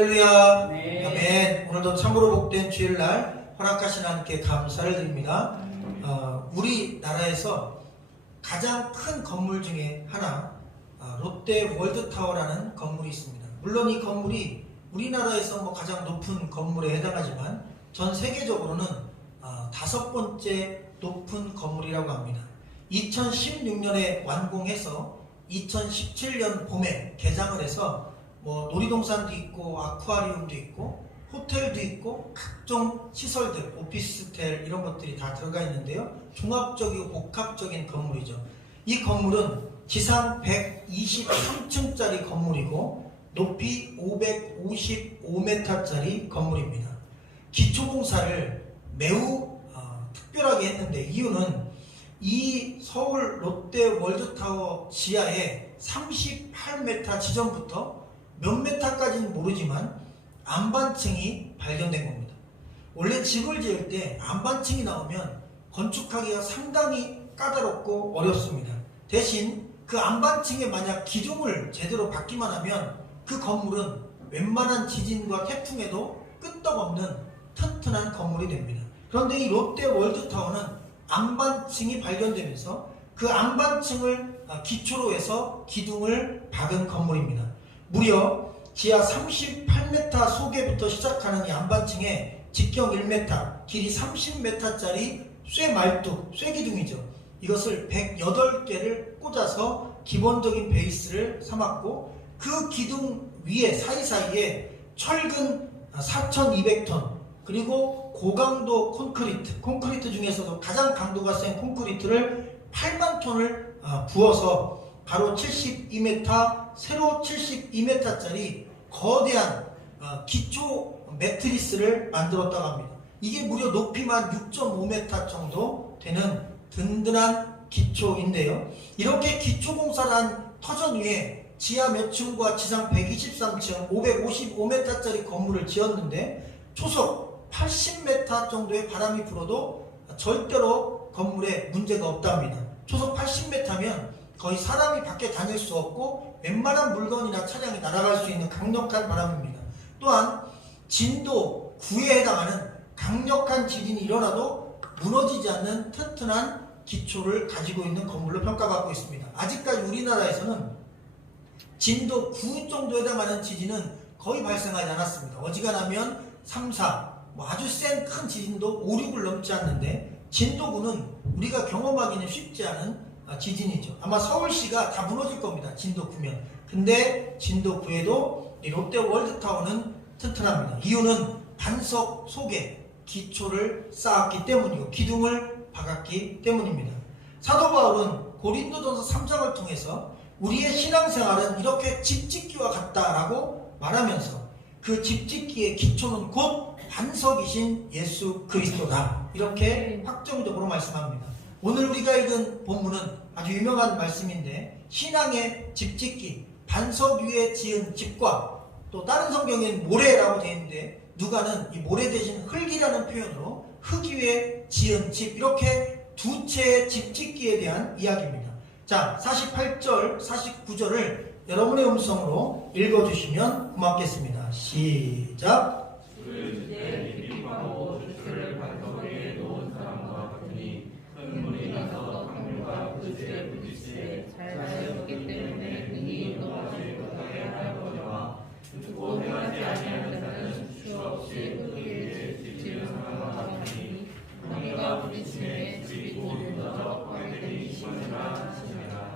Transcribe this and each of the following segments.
할렐루야. 네. 아멘. 오늘도 참으로 복된 주일날 허락하신 하나님께 감사를 드립니다. 우리나라에서 가장 큰 건물 중에 하나, 롯데 월드타워라는 건물이 있습니다. 물론 이 건물이 우리나라에서 가장 높은 건물에 해당하지만 전 세계적으로는 5번째 높은 건물이라고 합니다. 2016년에 완공해서 2017년 봄에 개장을 해서 놀이동산도 있고 아쿠아리움도 있고 호텔도 있고 각종 시설들, 오피스텔 이런 것들이 다 들어가 있는데요. 종합적이고 복합적인 건물이죠. 이 건물은 지상 123층짜리 건물이고 높이 555m짜리 건물입니다. 기초공사를 매우 특별하게 했는데 이유는 이 서울 롯데 월드타워 지하에 38m 지점부터 몇 메타까지는 모르지만 안반층이 발견된 겁니다. 원래 집을 지을 때 안반층이 나오면 건축하기가 상당히 까다롭고 어렵습니다. 대신 그 안반층에 만약 기둥을 제대로 박기만 하면 그 건물은 웬만한 지진과 태풍에도 끄떡없는 튼튼한 건물이 됩니다. 그런데 이 롯데 월드타워는 안반층이 발견되면서 그 안반층을 기초로 해서 기둥을 박은 건물입니다. 무려 지하 38m 소개부터 시작하는 이 안반층에 직경 1m, 길이 30m짜리 쇠말뚝, 쇠기둥이죠. 이것을 108개를 꽂아서 기본적인 베이스를 삼았고 그 기둥 위에 사이사이에 철근 4,200톤 그리고 고강도 콘크리트 중에서도 가장 강도가 센 콘크리트를 8만 톤을 부어서 바로 72m, 세로 72m짜리 거대한 기초 매트리스를 만들었다고 합니다. 이게 무려 높이만 6.5m 정도 되는 든든한 기초인데요. 이렇게 기초공사를 한 터전 위에 지하 몇 층과 지상 123층, 555m짜리 건물을 지었는데 초속 80m 정도의 바람이 불어도 절대로 건물에 문제가 없답니다. 초속 80m면 거의 사람이 밖에 다닐 수 없고 웬만한 물건이나 차량이 날아갈 수 있는 강력한 바람입니다. 또한 진도 9에 해당하는 강력한 지진이 일어나도 무너지지 않는 튼튼한 기초를 가지고 있는 건물로 평가받고 있습니다. 아직까지 우리나라에서는 진도 9 정도에 해당하는 지진은 거의 발생하지 않았습니다. 어지간하면 3, 4, 아주 센 큰 지진도 5, 6을 넘지 않는데 진도 9는 우리가 경험하기는 쉽지 않은 지진이죠. 아마 서울시가 다 무너질 겁니다. 진도 9면. 근데 진도 9에도 이 롯데 월드타워는 튼튼합니다. 이유는 반석 속에 기초를 쌓았기 때문이고 기둥을 박았기 때문입니다. 사도 바울은 고린도전서 3장을 통해서 우리의 신앙생활은 이렇게 집짓기와 같다라고 말하면서 그 집짓기의 기초는 곧 반석이신 예수 그리스도다. 이렇게 확정적으로 말씀합니다. 오늘 우리가 읽은 본문은 아주 유명한 말씀인데 신앙의 집짓기, 반석 위에 지은 집과 또 다른 성경엔 모래라고 되어 있는데 누가는 이 모래 대신 흙이라는 표현으로 흙 위에 지은 집 이렇게 두 채의 집짓기에 대한 이야기입니다. 자, 48절, 49절을 여러분의 음성으로 읽어주시면 고맙겠습니다. 시작!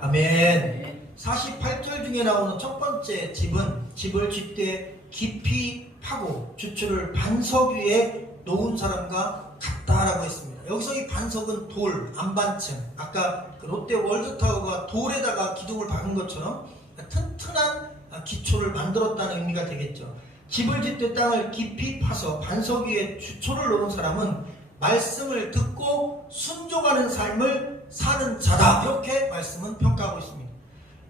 아멘. 48절 중에 나오는 첫 번째 집은 집을 짓되 깊이 파고 주추를 반석 위에 놓은 사람과 같다라고 했습니다. 여기서 이 반석은 돌, 안반층. 아까 그 롯데 월드타워가 돌에다가 기둥을 박은 것처럼 튼튼한 기초를 만들었다는 의미가 되겠죠. 집을 짓되 땅을 깊이 파서 반석 위에 주초를 놓은 사람은 말씀을 듣고 순종하는 삶을 사는 자다. 이렇게 말씀은 평가하고 있습니다.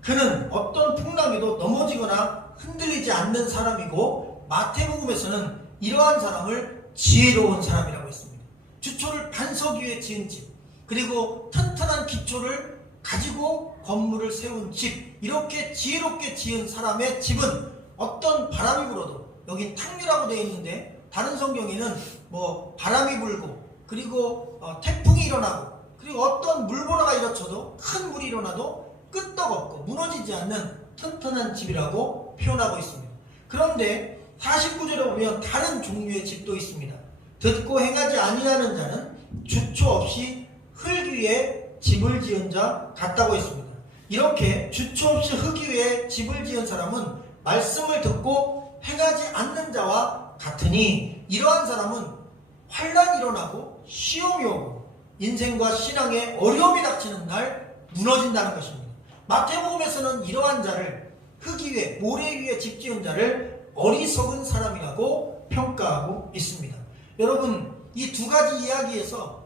그는 어떤 풍랑에도 넘어지거나 흔들리지 않는 사람이고 마태복음에서는 이러한 사람을 지혜로운 사람이라고 했습니다. 주초를 반석 위에 지은 집, 그리고 튼튼한 기초를 가지고 건물을 세운 집, 이렇게 지혜롭게 지은 사람의 집은 어떤 바람이 불어도 여기 탕류라고 되어 있는데 다른 성경에는 뭐 바람이 불고 그리고 태풍이 일어나고 그리고 어떤 물보라가 일어쳐도 큰 물이 일어나도 끄떡없고 무너지지 않는 튼튼한 집이라고 표현하고 있습니다. 그런데 49절에 보면 다른 종류의 집도 있습니다. 듣고 행하지 아니하는 자는 주초 없이 흙 위에 집을 지은 자 같다고 했습니다. 이렇게 주초 없이 흙 위에 집을 지은 사람은 말씀을 듣고 행하지 않는 자와 같으니 이러한 사람은 환난이 일어나고 시험이 오고 인생과 신앙에 어려움이 닥치는 날 무너진다는 것입니다. 마태복음에서는 이러한 자를 흙 위에 모래 위에 집 지은 자를 어리석은 사람이라고 평가하고 있습니다. 여러분, 이 두 가지 이야기에서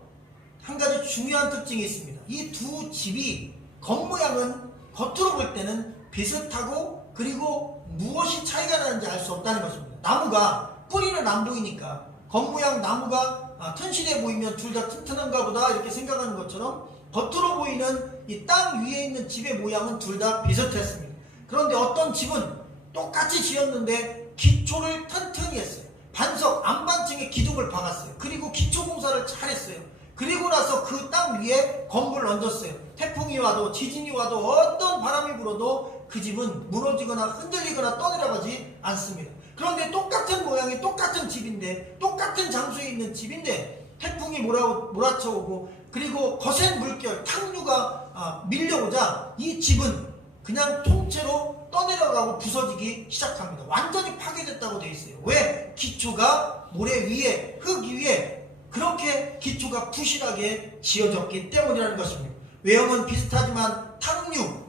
한 가지 중요한 특징이 있습니다. 이 두 집이 겉모양은 겉으로 볼 때는 비슷하고 그리고 무엇이 차이가 나는지 알 수 없다는 것입니다. 나무가 뿌리는 안 보이니까 겉모양 나무가 튼실해 보이면 둘 다 튼튼한가 보다 이렇게 생각하는 것처럼 겉으로 보이는 이 땅 위에 있는 집의 모양은 둘 다 비슷했습니다. 그런데 어떤 집은 똑같이 지었는데 기초를 튼튼히 했어요. 반석 안반층에 기둥을 박았어요. 그리고 기초공사를 잘했어요. 그리고 나서 그 땅 위에 건물을 얹었어요. 태풍이 와도 지진이 와도 어떤 바람이 불어도 그 집은 무너지거나 흔들리거나 떠내려가지 않습니다. 그런데 똑같은 모양의 똑같은 집인데 똑같은 장소에 있는 집인데 태풍이 몰아쳐오고 그리고 거센 물결 탕류가 밀려오자 이 집은 그냥 통째로 떠내려가고 부서지기 시작합니다. 완전히 파괴됐다고 되어 있어요. 왜? 기초가 모래 위에 흙 위에 그렇게 기초가 부실하게 지어졌기 때문이라는 것입니다. 외형은 비슷하지만 탕류,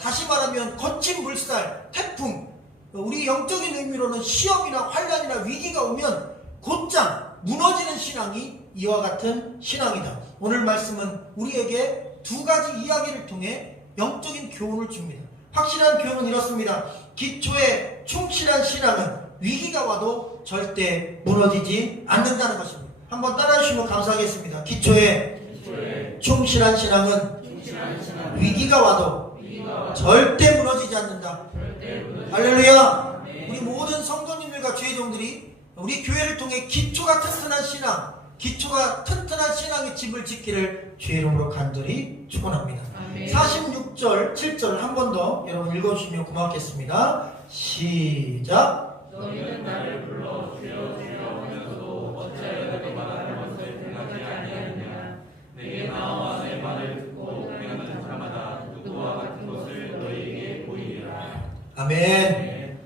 다시 말하면 거친 물살, 태풍, 우리 영적인 의미로는 시험이나 환난이나 위기가 오면 곧장 무너지는 신앙이 이와 같은 신앙이다. 오늘 말씀은 우리에게 두 가지 이야기를 통해 영적인 교훈을 줍니다. 확실한 교훈은 이렇습니다. 기초에 충실한 신앙은 위기가 와도 절대 무너지지 않는다는 것입니다. 한번 따라해 주시면 감사하겠습니다. 기초에 충실한 신앙은 위기가 와도 절대 무너지지 않는다. 할렐루야. 우리 모든 성도님들과 죄종들이 우리 교회를 통해 기초가 튼튼한 신앙, 기초가 튼튼한 신앙의 집을 짓기를 주의 이름으로 간절히 축원합니다. 46절, 7절 한 번 더 여러분 읽어주시면 고맙겠습니다. 시작. 너희는 나를 불러 주여 주여 하면서도 어찌하여 내가 말하는 것을 행하지 아니하느냐. 내게 나와 내 말을 듣고 행하는 자마다 누구와 같은 것을 너희에게 보이리라. 아멘.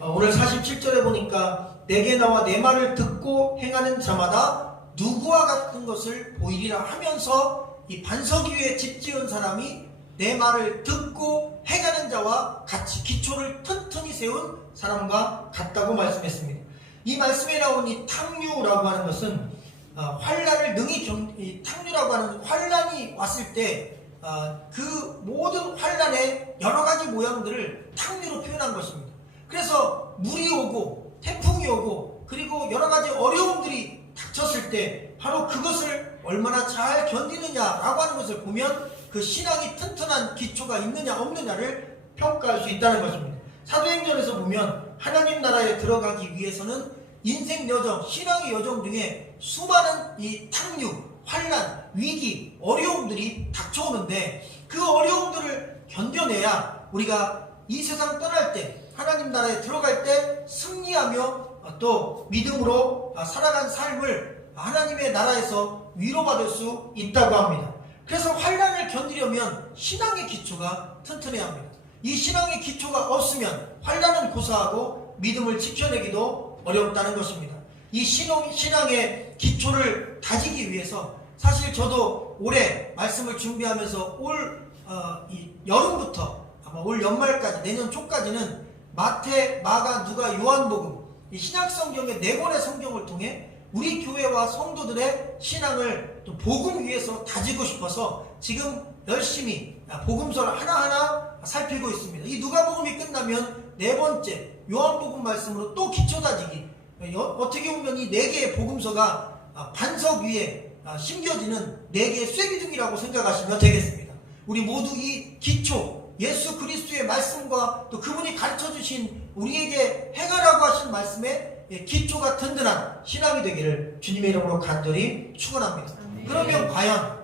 오늘 47절에 보니까 내게 나와 내 말을 듣고 행하는 자마다 누구와 같은 것을 보이리라 하면서 이 반석 위에 집 지은 사람이 내 말을 듣고 행하는 자와 같이 기초를 튼튼히 세운 사람과 같다고 말씀했습니다. 이 말씀에 나온 이 탕류라고 하는 것은 환란을 능히 탕류라고 하는 환란이 왔을 때 그 모든 환란의 여러 가지 모양들을 탕류로 표현한 것입니다. 그래서 물이 오고 태풍이 오고 그리고 여러 가지 어려움들이 닥쳤을 때 바로 그것을 얼마나 잘 견디느냐라고 하는 것을 보면 그 신앙이 튼튼한 기초가 있느냐 없느냐를 평가할 수 있다는 것입니다. 사도행전에서 보면 하나님 나라에 들어가기 위해서는 인생 여정, 신앙의 여정 중에 수많은 이 탕류, 환난, 위기, 어려움들이 닥쳐오는데 그 어려움들을 견뎌내야 우리가 이 세상 떠날 때 하나님 나라에 들어갈 때 승리하며 또 믿음으로 살아간 삶을 하나님의 나라에서 위로받을 수 있다고 합니다. 그래서 환난을 견디려면 신앙의 기초가 튼튼해야 합니다. 이 신앙의 기초가 없으면 환난은 고사하고 믿음을 지켜내기도 어렵다는 것입니다. 이 신앙의 기초를 다지기 위해서 사실 저도 올해 말씀을 준비하면서 이 여름부터 아마 올 연말까지 내년 초까지는 마태, 마가, 누가, 요한복음 이 신약성경의 4권의 성경을 통해 우리 교회와 성도들의 신앙을 또 복음 위해서 다지고 싶어서 지금 열심히 복음서를 하나하나 살피고 있습니다. 이 누가복음이 끝나면 4번째 요한복음 말씀으로 또 기초 다지기. 어떻게 보면 이 4개의 복음서가 반석 위에 심겨지는 4개의 쇠기둥이라고 생각하시면 되겠습니다. 우리 모두 이 기초 예수 그리스도의 말씀과 또 그분이 가르쳐주신 우리에게 행하라고 하신 말씀에 기초가 든든한 신앙이 되기를 주님의 이름으로 간절히 축원합니다. 그러면 과연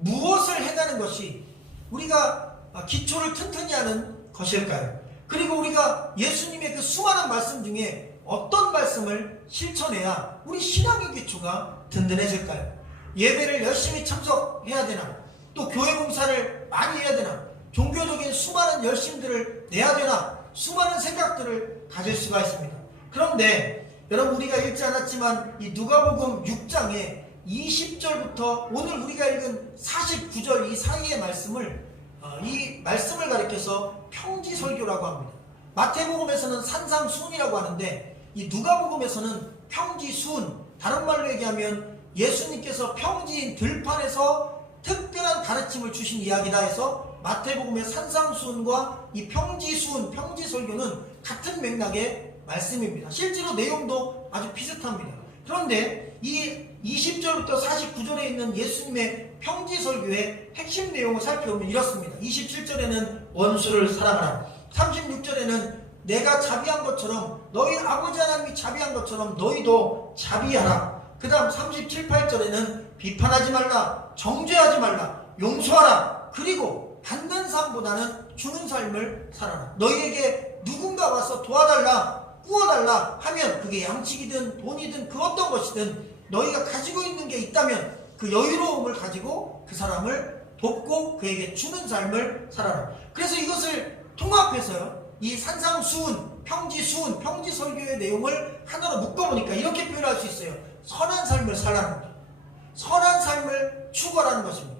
무엇을 행하는 것이 우리가 기초를 튼튼히 하는 것일까요? 그리고 우리가 예수님의 그 수많은 말씀 중에 어떤 말씀을 실천해야 우리 신앙의 기초가 든든해질까요? 예배를 열심히 참석해야 되나? 또 교회 봉사를 많이 해야 되나? 종교적인 수많은 열심들을 내야 되나? 수많은 생각들을 가질 수가 있습니다. 그런데 여러분, 우리가 읽지 않았지만 이 누가복음 6장에 20절부터 오늘 우리가 읽은 49절 이 사이의 말씀을 이 말씀을 가리켜서 평지설교라고 합니다. 마태복음에서는 산상수훈이라고 하는데 이 누가복음에서는 평지수훈, 다른 말로 얘기하면 예수님께서 평지인 들판에서 특별한 가르침을 주신 이야기다 해서 마태복음의 산상수훈과 이 평지수훈, 평지설교는 같은 맥락의 말씀입니다. 실제로 내용도 아주 비슷합니다. 그런데 이 20절부터 49절에 있는 예수님의 평지설교의 핵심 내용을 살펴보면 이렇습니다. 27절에는 원수를 사랑하라. 36절에는 내가 자비한 것처럼 너희 아버지 하나님이 자비한 것처럼 너희도 자비하라. 그 다음 37, 8절에는 비판하지 말라, 정죄하지 말라, 용서하라. 그리고 받는 삶보다는 주는 삶을 살아라. 너희에게 누군가 와서 도와달라, 구워달라 하면 그게 양식이든 돈이든 그 어떤 것이든 너희가 가지고 있는 게 있다면 그 여유로움을 가지고 그 사람을 돕고 그에게 주는 삶을 살아라. 그래서 이것을 통합해서요, 이 산상수훈, 평지수훈, 평지설교의 내용을 하나로 묶어보니까 이렇게 표현할 수 있어요. 선한 삶을 살라는 거죠. 선한 삶을 추구하라는 것입니다.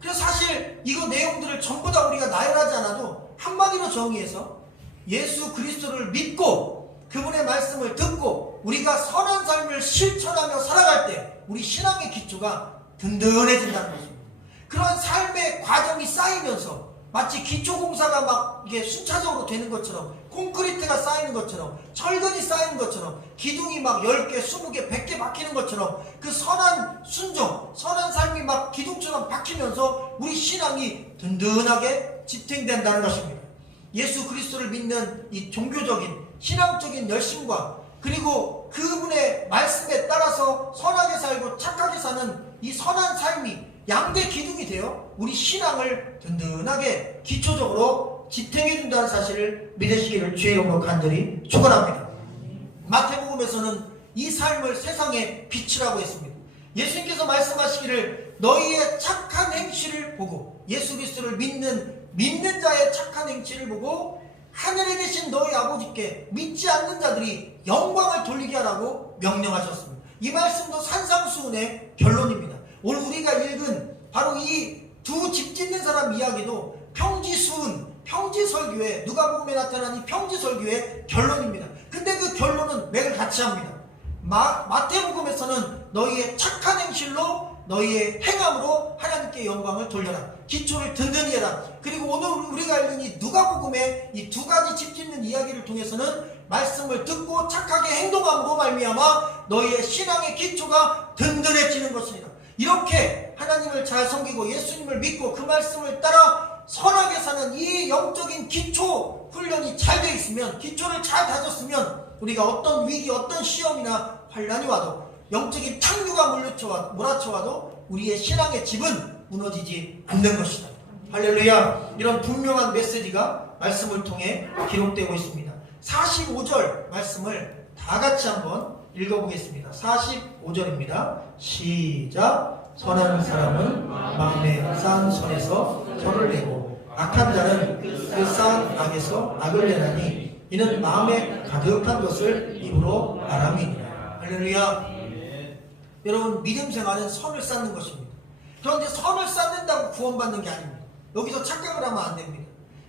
그래서 사실 이거 내용들을 전부 다 우리가 나열하지 않아도 한마디로 정의해서 예수 그리스도를 믿고 그분의 말씀을 듣고 우리가 선한 삶을 실천하며 살아갈 때 우리 신앙의 기초가 든든해진다는 것입니다. 그런 삶의 과정이 쌓이면서 마치 기초공사가 막 이게 순차적으로 되는 것처럼, 콘크리트가 쌓이는 것처럼, 철근이 쌓이는 것처럼, 기둥이 막 10개, 20개, 100개 박히는 것처럼 그 선한 순종, 선한 삶이 막 기둥처럼 박히면서 우리 신앙이 든든하게 지탱된다는 것입니다. 예수 그리스도를 믿는 이 종교적인 신앙적인 열심과 그리고 그분의 말씀에 따라서 선하게 살고 착하게 사는 이 선한 삶이 양대 기둥이 되어 우리 신앙을 든든하게 기초적으로 지탱해 준다는 사실을 믿으시기를 주의 이름으로 간절히 축원합니다. 마태복음에서는 이 삶을 세상의 빛이라고 했습니다. 예수님께서 말씀하시기를 너희의 착한 행실을 보고, 예수 그리스도를 믿는 자의 착한 행실을 보고 하늘에 계신 너희 아버지께 믿지 않는 자들이 영광을 돌리게 하라고 명령하셨습니다. 이 말씀도 산상수훈의 결론입니다. 오늘 우리가 읽은 바로 이 두 집 짓는 사람 이야기도 평지수훈, 평지설교의, 누가복음에 나타난 이 평지설교의 결론입니다. 근데 그 결론은 맥을 같이 합니다. 마태복음에서는 너희의 착한 행실로, 너희의 행함으로 하나님께 영광을 돌려라. 기초를 든든히 해라. 그리고 오늘 우리가 읽은 이 누가복음의 이 두 가지 집 짓는 이야기를 통해서는 말씀을 듣고 착하게 행동함으로 말미암아 너희의 신앙의 기초가 든든해지는 것이다. 이렇게 하나님을 잘 섬기고 예수님을 믿고 그 말씀을 따라 선하게 사는 이 영적인 기초 훈련이 잘 되어 있으면, 기초를 잘 다졌으면 우리가 어떤 위기, 어떤 시험이나 환난이 와도, 영적인 탕류가 몰아쳐와도 우리의 신앙의 집은 무너지지 않는 것이다. 할렐루야. 이런 분명한 메시지가 말씀을 통해 기록되고 있습니다. 45절 말씀을 다 같이 한번 읽어보겠습니다. 45절입니다. 시작. 선한 사람은 마음에 쌓은 선에서 선을 내고 악한 자는 그 쌓은 악에서 악을 내나니 이는 마음에 가득한 것을 입으로 말함이니라. 할렐루야. 여러분, 믿음 생활은 선을 쌓는 것입니다. 그런데 선을 쌓는다고 구원받는 게 아닙니다. 여기서 착각을 하면 안 됩니다.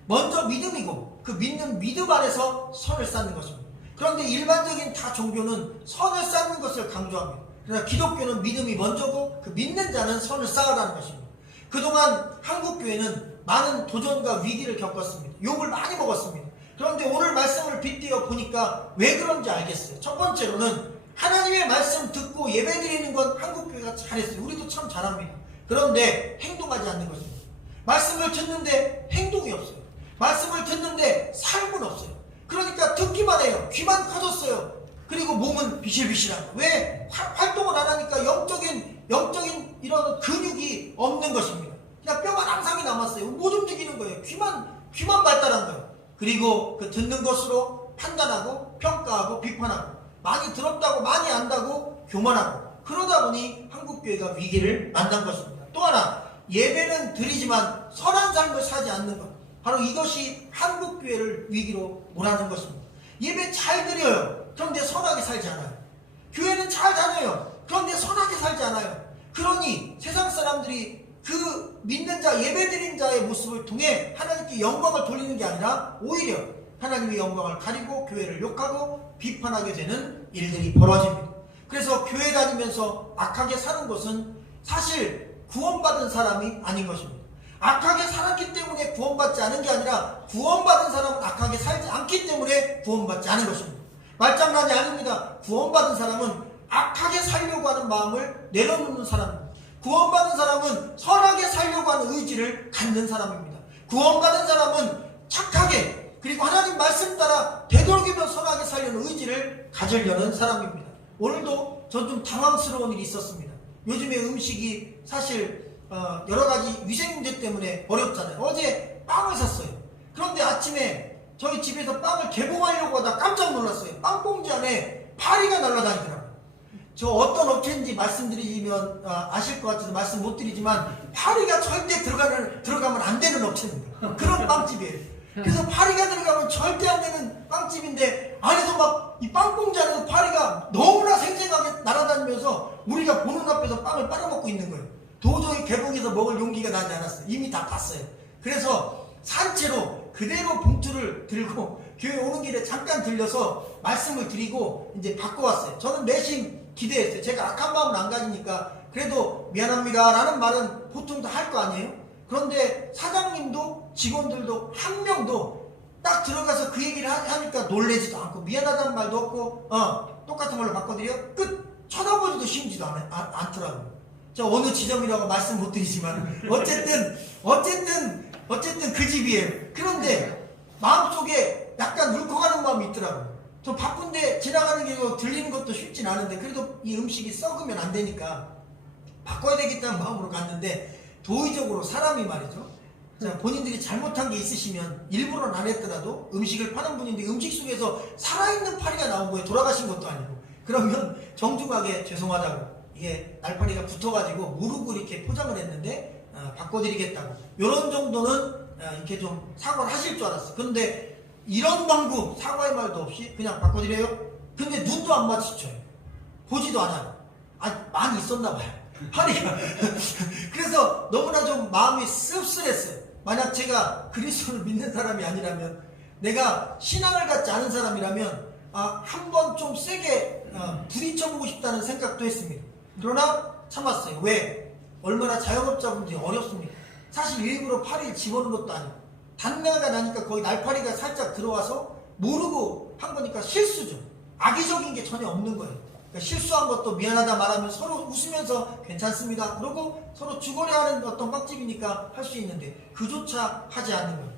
먼저 믿음이고 그 믿는 믿음 안에서 선을 쌓는 것입니다. 그런데 일반적인 다 종교는 선을 쌓는 것을 강조합니다. 그러나 기독교는 믿음이 먼저고 그 믿는 자는 선을 쌓으라는 것입니다. 그동안 한국교회는 많은 도전과 위기를 겪었습니다. 욕을 많이 먹었습니다. 그런데 오늘 말씀을 빗대어 보니까 왜 그런지 알겠어요. 첫 번째로는 하나님의 말씀 듣고 예배드리는 건 한국교회가 잘했어요. 우리도 참 잘합니다. 그런데 행동하지 않는 것입니다. 말씀을 듣는데 행동이 없어요. 말씀을 듣는데 삶은 없어요. 그러니까 듣기만 해요. 귀만 커졌어요. 그리고 몸은 비실비실하고. 왜? 활동을 안 하니까 영적인 이런 근육이 없는 것입니다. 그냥 뼈만 항상이 남았어요. 못 움직이는 거예요. 귀만 발달한 거예요. 그리고 그 듣는 것으로 판단하고 평가하고 비판하고, 많이 들었다고 많이 안다고 교만하고, 그러다 보니 한국교회가 위기를 만난 것입니다. 또 하나, 예배는 드리지만 선한 삶을 사지 않는 것, 바로 이것이 한국교회를 위기로 몰아넣은 것입니다. 예배 잘 드려요. 그런데 선하게 살지 않아요. 교회는 잘 다녀요. 그런데 선하게 살지 않아요. 그러니 세상 사람들이 그 믿는 자, 예배 드린 자의 모습을 통해 하나님께 영광을 돌리는 게 아니라 오히려 하나님의 영광을 가리고 교회를 욕하고 비판하게 되는 일들이 벌어집니다. 그래서 교회 다니면서 악하게 사는 것은 사실 구원받은 사람이 아닌 것입니다. 악하게 살았기 때문에 구원받지 않은 게 아니라 구원받은 사람은 악하게 살지 않기 때문에 구원받지 않은 것입니다. 말장난이 아닙니다. 구원받은 사람은 악하게 살려고 하는 마음을 내려놓는 사람입니다. 구원받은 사람은 선하게 살려고 하는 의지를 갖는 사람입니다. 구원받은 사람은 착하게, 그리고 하나님 말씀 따라 되도록이면 선하게 살려는 의지를 가지려는 사람입니다. 오늘도 전 좀 당황스러운 일이 있었습니다. 요즘에 음식이 사실 여러 가지 위생 문제 때문에 어렵잖아요. 어제 빵을 샀어요. 그런데 아침에 저희 집에서 빵을 개봉하려고 하다 깜짝 놀랐어요. 빵봉지 안에 파리가 날아다니더라고요. 저 어떤 업체인지 말씀드리면 아실 것 같아서 말씀 못 드리지만, 파리가 절대 들어가면 안 되는 업체입니다. 그런 빵집이에요. 그래서 파리가 들어가면 절대 안 되는 빵집인데, 안에서 막 이 빵봉지 안에서 파리가 너무나 생생하게 날아다니면서 우리가 보는 앞에서 빵을 빨아먹고 있는 거예요. 도저히 개봉해서 먹을 용기가 나지 않았어요. 이미 다 봤어요. 그래서 산채로 그대로 봉투를 들고 교회 오는 길에 잠깐 들려서 말씀을 드리고 이제 바꿔왔어요. 저는 내심 기대했어요. 제가 악한 마음을 안 가지니까 그래도 미안합니다 라는 말은 보통 다 할 거 아니에요. 그런데 사장님도 직원들도 한 명도 딱 들어가서 그 얘기를 하니까 놀래지도 않고 미안하다는 말도 없고 똑같은 걸로 바꿔드려? 끝! 쳐다보지도 쉬운지도 않더라고요. 저 어느 지점이라고 말씀 못 드리지만 어쨌든 그 집이에요. 그런데 마음속에 약간 울컥하는 마음이 있더라고요. 저 바쁜데 지나가는 길에 들리는 것도 쉽진 않은데 그래도 이 음식이 썩으면 안 되니까 바꿔야 되겠다는 마음으로 갔는데, 도의적으로 사람이 말이죠. 자, 본인들이 잘못한 게 있으시면 일부러는 안 했더라도 음식을 파는 분인데 음식 속에서 살아있는 파리가 나온 거예요. 돌아가신 것도 아니고. 그러면 정중하게 죄송하다고, 이게 날파리가 붙어가지고 모르고 이렇게 포장을 했는데 바꿔드리겠다고, 이런 정도는 이렇게 좀 사과를 하실 줄 알았어요. 그런데 이런 방구, 사과의 말도 없이 그냥 바꿔드려요? 근데 눈도 안 마주쳐요. 보지도 않아요. 많이 있었나 봐요, 파리가. 그래서 너무나 좀 마음이 씁쓸했어요. 만약 제가 그리스도를 믿는 사람이 아니라면, 내가 신앙을 갖지 않은 사람이라면 한번 좀 세게 부딪혀보고 싶다는 생각도 했습니다. 그러나 참았어요. 왜? 얼마나 자영업자분들이 어렵습니까? 사실 일부러 파리를 집어넣은 것도 아니고 단내가 나니까 거의 날파리가 살짝 들어와서 모르고 한 거니까 실수죠. 악의적인 게 전혀 없는 거예요. 그러니까 실수한 것도 미안하다 말하면 서로 웃으면서 괜찮습니다 그러고 서로 죽으려 하는 어떤 빵집이니까 할 수 있는데 그조차 하지 않는 거예요.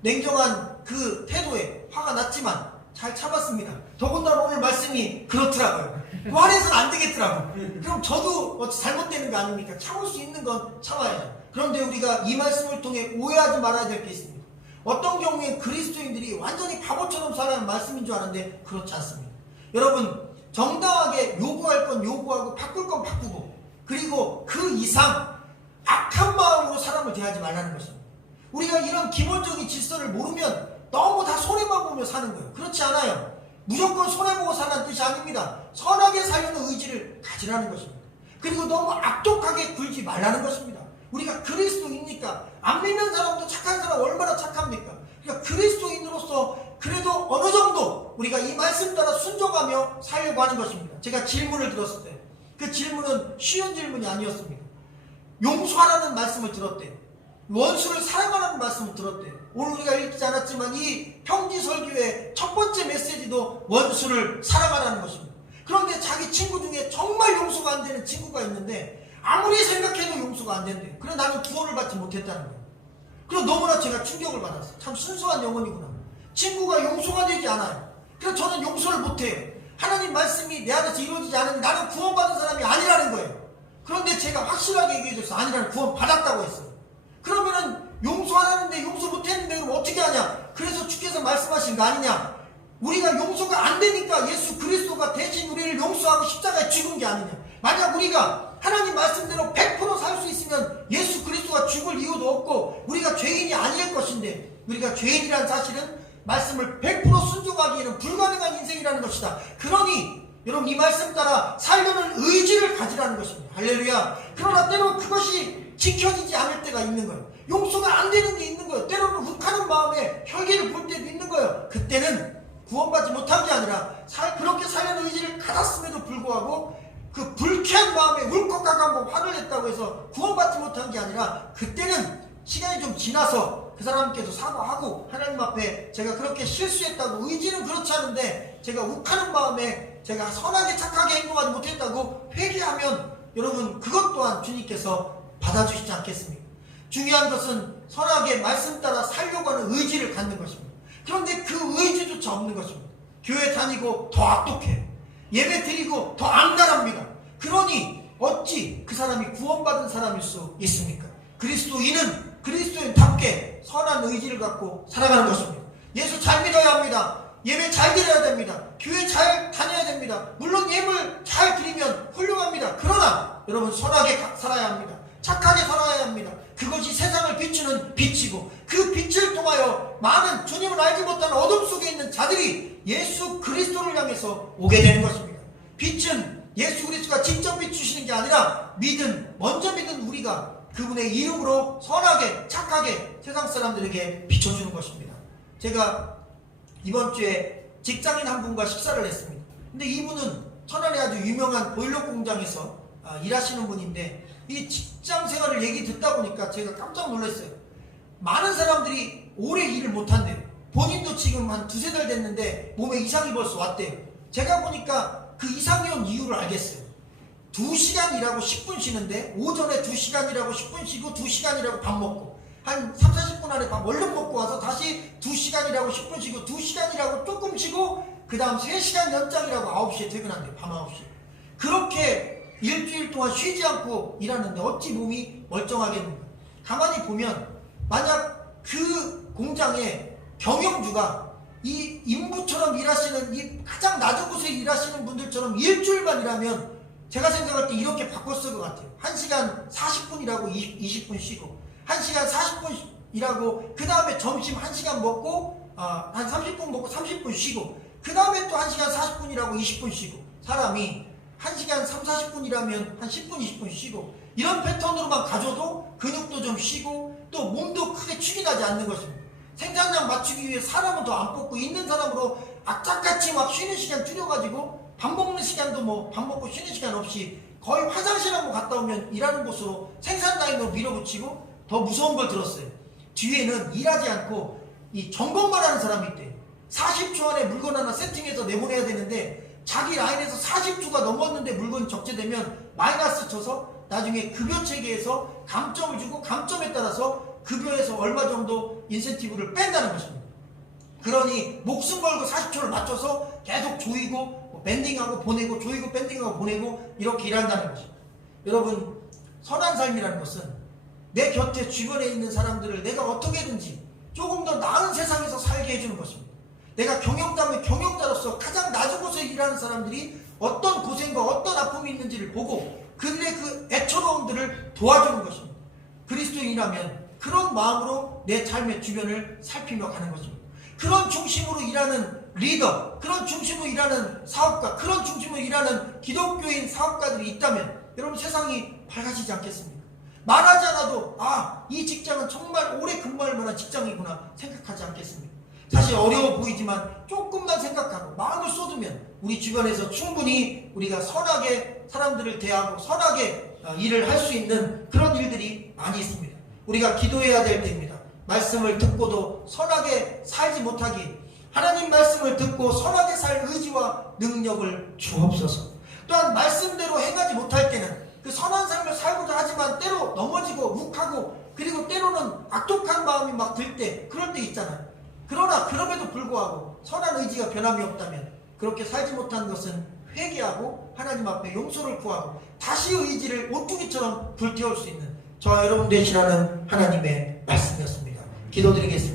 냉정한 그 태도에 화가 났지만 잘 참았습니다. 더군다나 오늘 말씀이 그렇더라고요. 화내서는 안 되겠더라고요. 그럼 저도 잘못되는 거 아닙니까? 참을 수 있는 건 참아야죠. 그런데 우리가 이 말씀을 통해 오해하지 말아야 될 게 있습니다. 어떤 경우에 그리스도인들이 완전히 바보처럼 살아가는 말씀인 줄 아는데 그렇지 않습니다. 여러분, 정당하게 요구할 건 요구하고 바꿀 건 바꾸고, 그리고 그 이상 악한 마음으로 사람을 대하지 말라는 것입니다. 우리가 이런 기본적인 질서를 모르면 너무 다 손해만 보며 사는 거예요. 그렇지 않아요. 무조건 손해보고 사는 뜻이 아닙니다. 선하게 살려는 의지를 가지라는 것입니다. 그리고 너무 악독하게 굴지 말라는 것입니다. 우리가 그리스도인이니까, 안 믿는 사람도 착한 사람 얼마나 착합니까? 그러니까 그리스도인으로서 그래도 어느 정도 우리가 이 말씀 따라 순종하며 살려고 하는 것입니다. 제가 질문을 들었을 때 그 질문은 쉬운 질문이 아니었습니다. 용서하라는 말씀을 들었대요. 원수를 사랑하라는 말씀을 들었대요. 오늘 우리가 읽지 않았지만 이 평지설교의 첫 번째 메시지도 원수를 사랑하라는 것입니다. 그런데 자기 친구 중에 정말 용서가 안 되는 친구가 있는데 아무리 생각해도 용서가 안 된대요. 그래 나는 구원을 받지 못했다는 거예요. 그래서 너무나 제가 충격을 받았어요. 참 순수한 영혼이구나. 친구가 용서가 되지 않아요. 그래서 저는 용서를 못해요. 하나님 말씀이 내 안에서 이루어지지 않으면 나는 구원받은 사람이 아니라는 거예요. 그런데 제가 확실하게 얘기해줘서 아니라는, 구원받았다고 했어요. 그러면은 용서하라는데 용서 못했는데 그럼 어떻게 하냐? 그래서 주께서 말씀하신 거 아니냐? 우리가 용서가 안 되니까 예수 그리스도가 대신 우리를 용서하고 십자가에 죽은 게 아니냐? 만약 우리가 하나님 말씀대로 100% 살 수 있으면 예수 그리스도가 죽을 이유도 없고 우리가 죄인이 아닐 것인데, 우리가 죄인이라는 사실은 말씀을 100% 순종하기에는 불가능한 인생이라는 것이다. 그러니 여러분 이 말씀 따라 살려는 의지를 가지라는 것입니다. 할렐루야. 그러나 때로는 그것이 지켜지지 않을 때가 있는 거예요. 용서가 안 되는 게 있는 거예요. 때로는 욱하는 마음에 혈기를 볼 때도 있는 거예요. 그때는 구원받지 못한 게 아니라 그렇게 살려는 의지를 가졌음에도 불구하고 그 불쾌한 마음에 울컥하고 한번 화를 냈다고 해서 구원받지 못한 게 아니라, 그때는 시간이 좀 지나서 그 사람께도 사과하고 하나님 앞에 제가 그렇게 실수했다고, 의지는 그렇지 않은데 제가 욱하는 마음에 제가 선하게 착하게 행동하지 못했다고 회개하면 여러분 그것 또한 주님께서 받아주시지 않겠습니까? 중요한 것은 선하게 말씀 따라 살려고 하는 의지를 갖는 것입니다. 그런데 그 의지조차 없는 것입니다. 교회 다니고 더 악독해요. 예배 드리고 더 악랄합니다. 그러니 어찌 그 사람이 구원받은 사람일 수 있습니까? 그리스도인은 그리스도인답게 선한 의지를 갖고 살아가는 것입니다. 예수 잘 믿어야 합니다. 예배 잘 드려야 됩니다. 교회 잘 다녀야 됩니다. 물론 예물 잘 드리면 훌륭합니다. 그러나 여러분 선하게 살아야 합니다. 착하게 살아야 합니다. 그것이 세상을 비추는 빛이고, 그 빛을 통하여 많은 주님을 알지 못하는 어둠 속에 있는 자들이 예수 그리스도를 향해서 오게 되는 것입니다. 빛은 예수 그리스도가 직접 비추시는 게 아니라 먼저 믿은 우리가 그분의 이름으로 선하게 착하게 세상 사람들에게 비춰주는 것입니다. 제가 이번 주에 직장인 한 분과 식사를 했습니다. 근데 이분은 천안에 아주 유명한 보일러 공장에서 일하시는 분인데, 이 직장 생활을 얘기 듣다 보니까 제가 깜짝 놀랐어요. 많은 사람들이 오래 일을 못한대요. 본인도 지금 한 두세 달 됐는데 몸에 이상이 벌써 왔대요. 제가 보니까 그 이상이 온 이유를 알겠어요. 2시간 일하고 10분 쉬는데, 오전에 2시간 일하고 10분 쉬고 2시간 일하고 밥 먹고, 한 3, 40분 안에 밥 얼른 먹고 와서 다시 2시간 일하고 10분 쉬고 2시간 일하고 조금 쉬고 그 다음 3시간 연장이라고 9시에 퇴근한대요. 밤 9시에. 그렇게 일주일 동안 쉬지 않고 일하는데 어찌 몸이 멀쩡하겠는가. 가만히 보면 만약 그 공장의 경영주가 이 인부처럼 일하시는, 이 가장 낮은 곳에 일하시는 분들처럼 일주일만 일하면 제가 생각할 때 이렇게 바꿨을 것 같아요. 1시간 40분 일하고 20분 쉬고, 1시간 40분 일하고 그 다음에 점심 1시간 먹고 한 30분 먹고 30분 쉬고, 그 다음에 또 1시간 40분 일하고 20분 쉬고, 사람이 1시간 3, 40분 일하면 한 10분, 20분 쉬고, 이런 패턴으로만 가져도 근육도 좀 쉬고 또 몸도 크게 축이 나지 않는 것입니다. 생산량 맞추기 위해 사람은 더 안 뽑고 있는 사람으로 악착같이 막 쉬는 시간 줄여가지고 밥 먹는 시간도 뭐 밥 먹고 쉬는 시간 없이 거의 화장실 한번 갔다 오면 일하는 곳으로 생산 라인으로 밀어붙이고, 더 무서운 걸 들었어요. 뒤에는 일하지 않고 이 점검만 하는 사람이 있대요. 40초 안에 물건 하나 세팅해서 내보내야 되는데 자기 라인에서 40초가 넘었는데 물건이 적재되면 마이너스 쳐서 나중에 급여 체계에서 감점을 주고, 감점에 따라서 급여에서 얼마 정도 인센티브를 뺀다는 것입니다. 그러니 목숨 걸고 40초를 맞춰서 계속 조이고 밴딩하고 보내고, 조이고 밴딩하고 보내고, 이렇게 일한다는 것입니다. 여러분, 선한 삶이라는 것은 내 곁에 주변에 있는 사람들을 내가 어떻게든지 조금 더 나은 세상에서 살게 해주는 것입니다. 내가 경영자면 경영자로서 가장 낮은 곳에 일하는 사람들이 어떤 고생과 어떤 아픔이 있는지를 보고 그들의 그 애처로움들을 도와주는 것입니다. 그리스도인이라면 그런 마음으로 내 삶의 주변을 살피며 가는 것입니다. 그런 중심으로 일하는 리더, 그런 중심으로 일하는 사업가, 그런 중심으로 일하는 기독교인 사업가들이 있다면 여러분 세상이 밝아지지 않겠습니까? 말하지 않아도 이 직장은 정말 오래 근무할 만한 직장이구나 생각하지 않겠습니까? 사실 어려워 보이지만 조금만 생각하고 마음을 쏟으면 우리 주변에서 충분히 우리가 선하게 사람들을 대하고 선하게 일을 할 수 있는 그런 일들이 많이 있습니다. 우리가 기도해야 될 때입니다. 말씀을 듣고도 선하게 살지 못하기, 하나님 말씀을 듣고 선하게 살 의지와 능력을 주옵소서. 또한 말씀대로 행하지 못할 때는 그 선한 삶을 살고자 하지만 때로 넘어지고 욱하고, 그리고 때로는 악독한 마음이 막 들 때, 그럴 때 있잖아요. 그러나 그럼에도 불구하고 선한 의지가 변함이 없다면 그렇게 살지 못한 것은 회개하고 하나님 앞에 용서를 구하고 다시 의지를 오뚜기처럼 불태울 수 있는 저와 여러분 되시라는 하나님의 말씀이었습니다. 기도드리겠습니다.